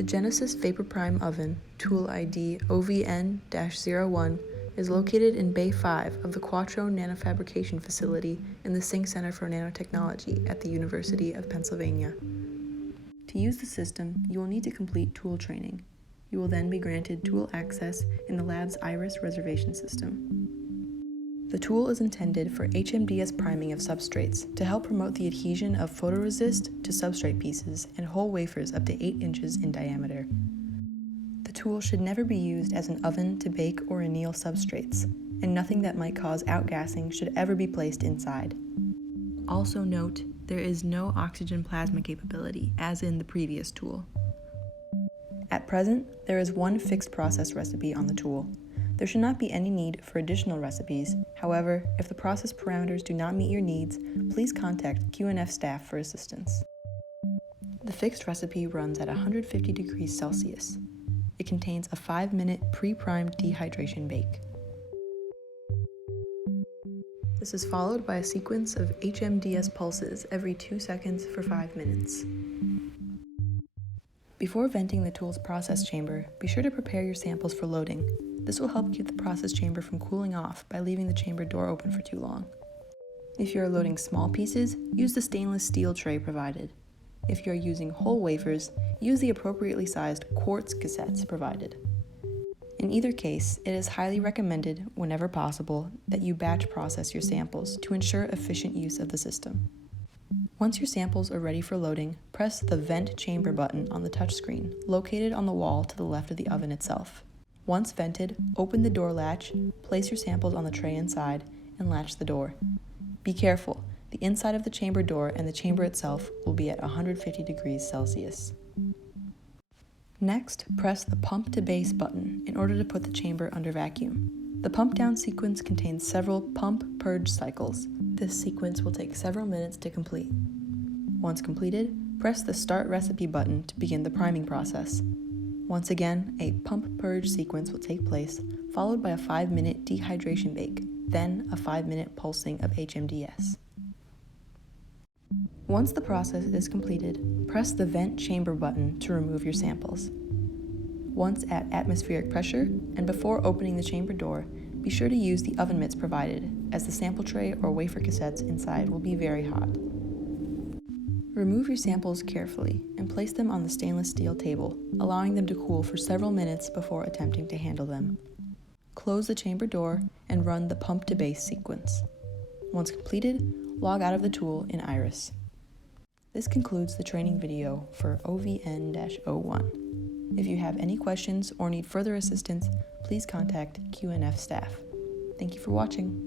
The Genesis Vapor Prime Oven, tool ID OVN-01, is located in Bay 5 of the Quattro Nanofabrication Facility in the Sink Center for Nanotechnology at the University of Pennsylvania. To use the system, you will need to complete tool training. You will then be granted tool access in the lab's IRIS reservation system. The tool is intended for HMDS priming of substrates to help promote the adhesion of photoresist to substrate pieces and whole wafers up to 8 inches in diameter. The tool should never be used as an oven to bake or anneal substrates, and nothing that might cause outgassing should ever be placed inside. Also note, there is no oxygen plasma capability, as in the previous tool. At present, there is one fixed process recipe on the tool. There should not be any need for additional recipes. However, if the process parameters do not meet your needs, please contact Q&F staff for assistance. The fixed recipe runs at 150 degrees Celsius. It contains a 5-minute pre-primed dehydration bake. This is followed by a sequence of HMDS pulses every 2 seconds for 5 minutes. Before venting the tool's process chamber, be sure to prepare your samples for loading. This will help keep the process chamber from cooling off by leaving the chamber door open for too long. If you are loading small pieces, use the stainless steel tray provided. If you are using whole wafers, use the appropriately sized quartz cassettes provided. In either case, it is highly recommended, whenever possible, that you batch process your samples to ensure efficient use of the system. Once your samples are ready for loading, press the Vent Chamber button on the touchscreen, located on the wall to the left of the oven itself. Once vented, open the door latch, place your samples on the tray inside, and latch the door. Be careful, the inside of the chamber door and the chamber itself will be at 150 degrees Celsius. Next, press the Pump to Base button in order to put the chamber under vacuum. The pump down sequence contains several pump-purge cycles. This sequence will take several minutes to complete. Once completed, press the Start Recipe button to begin the priming process. Once again, a pump-purge sequence will take place, followed by a 5-minute dehydration bake, then a 5-minute pulsing of HMDS. Once the process is completed, press the Vent Chamber button to remove your samples. Once at atmospheric pressure, and before opening the chamber door, be sure to use the oven mitts provided, as the sample tray or wafer cassettes inside will be very hot. Remove your samples carefully and place them on the stainless steel table, allowing them to cool for several minutes before attempting to handle them. Close the chamber door and run the Pump to Base sequence. Once completed, log out of the tool in IRIS. This concludes the training video for OVN-01. If you have any questions or need further assistance, please contact Q&F staff. Thank you for watching.